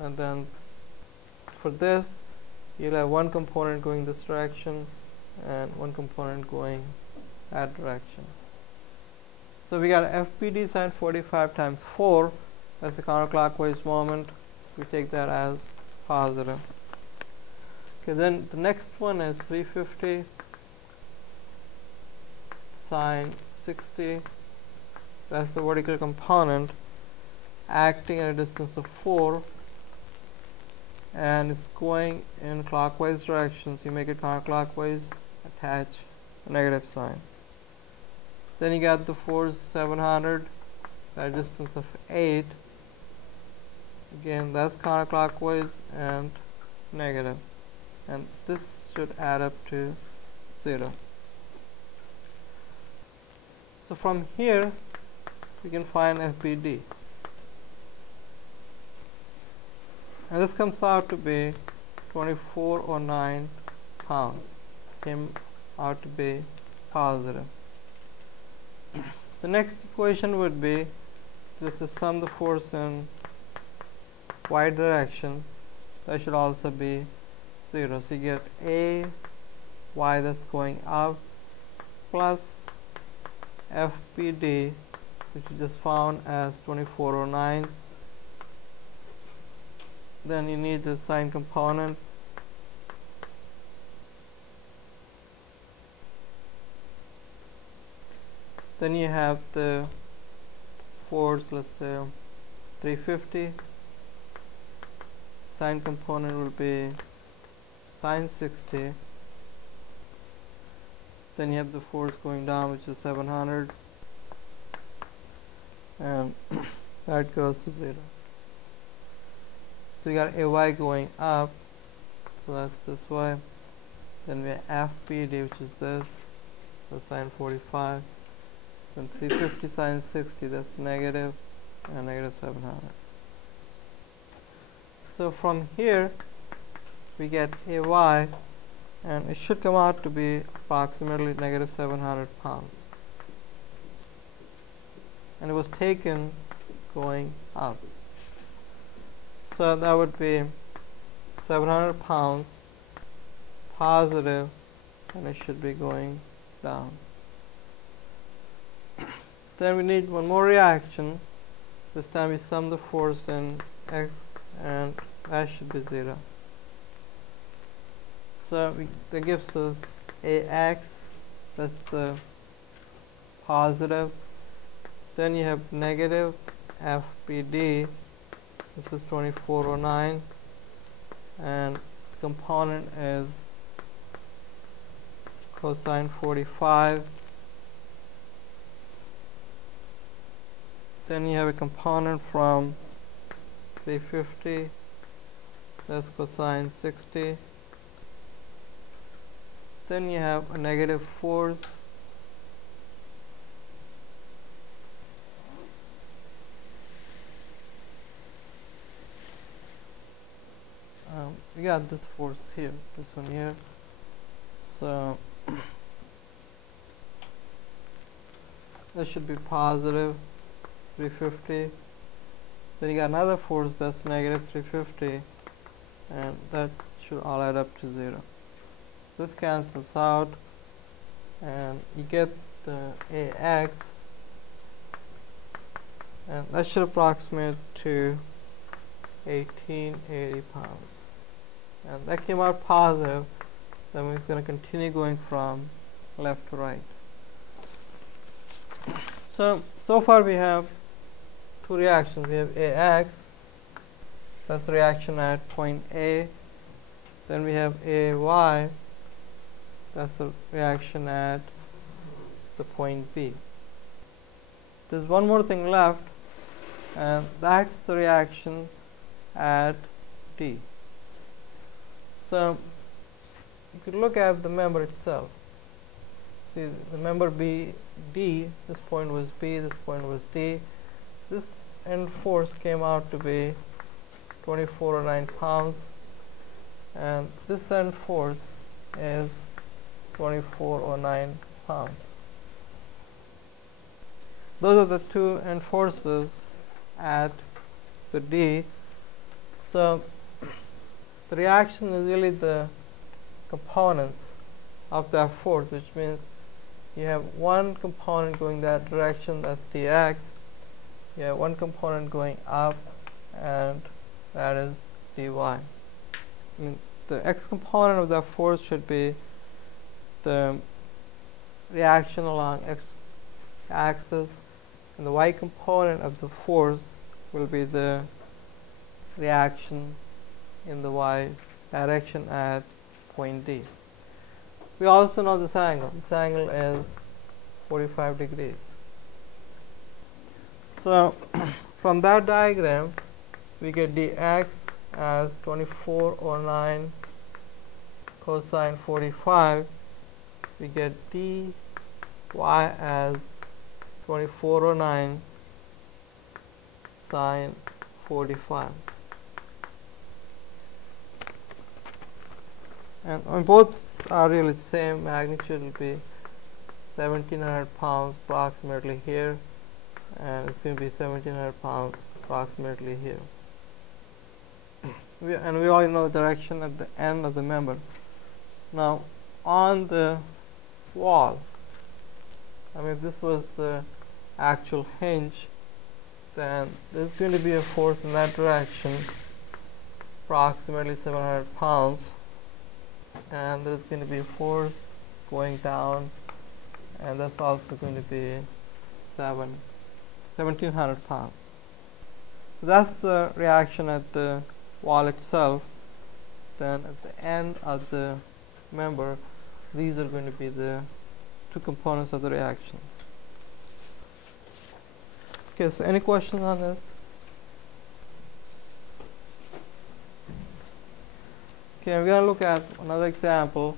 and then for this you'll have one component going this direction and one component going that direction. So we got FPD sine 45 times 4, that's the counterclockwise moment. We take that as positive. Okay, then the next one is 350 sine 60, that's the vertical component acting at a distance of 4, and it's going in clockwise direction, so you make it counterclockwise, attach a negative sign. Then you got the force 700 at a distance of 8, again that's counterclockwise and negative, and this should add up to 0. So from here we can find FPD, and this comes out to be 2409 pounds, came out to be positive. The next equation would be, this is sum the force in y direction, that should also be 0. So you get a y that's going up plus FPD, which you just found as 2409. Then you need the sine component, then you have the force, let's say 350, sine component will be sine 60, then you have the force going down, which is 700, and that goes to 0. So you got AY going up, so that's this way. Then we have FPD, which is this, so sine 45. Then 350 sine 60, that's negative, and negative 700. So from here we get AY, and it should come out to be approximately negative 700 pounds. And it was taken going up. So that would be 700 pounds positive, and it should be going down. Then we need one more reaction. This time we sum the force in x, and that should be 0. So that gives us AX, that's the positive. Then you have negative FPD, this is 2409, and the component is cosine 45. Then you have a component from 350, that's cosine 60. Then you have a negative force, we got this force here, this one here, so that should be positive 350. Then you got another force that's negative 350, and that should all add up to 0. This cancels out, and you get the AX, and that should approximate to 1880 pounds. And that came out positive, that means it's going to continue going from left to right. So far we have two reactions. We have AX, that's the reaction at point A. Then we have AY, that's the reaction at the point B. There's one more thing left, and that's the reaction at D. So you could look at the member itself. See, the member B, D, this point was B, this point was D. This end force came out to be 2409 pounds, and this end force is 2409 pounds. Those are the two end forces at the D. So the reaction is really the components of that force, which means you have one component going that direction, that's dx. You have one component going up, and that is dy. I mean, the x component of that force should be the reaction along x axis, and the y component of the force will be the reaction in the y direction at point D. We also know this angle. This angle is 45 degrees. So from that diagram, we get dx as 2409 cosine 45. We get dy as 2409 sine 45. And on both are really the same magnitude. It will be 1700 pounds approximately here, and it's going to be 1700 pounds approximately here. We all know the direction at the end of the member. Now on the wall, I mean, if this was the actual hinge, then there's going to be a force in that direction, approximately 700 pounds, and there's going to be a force going down, and that's also going to be 1700 pounds. So that's the reaction at the wall itself. Then at the end of the member, these are going to be the two components of the reaction. Okay, so any questions on this? Okay, we're going to look at another example.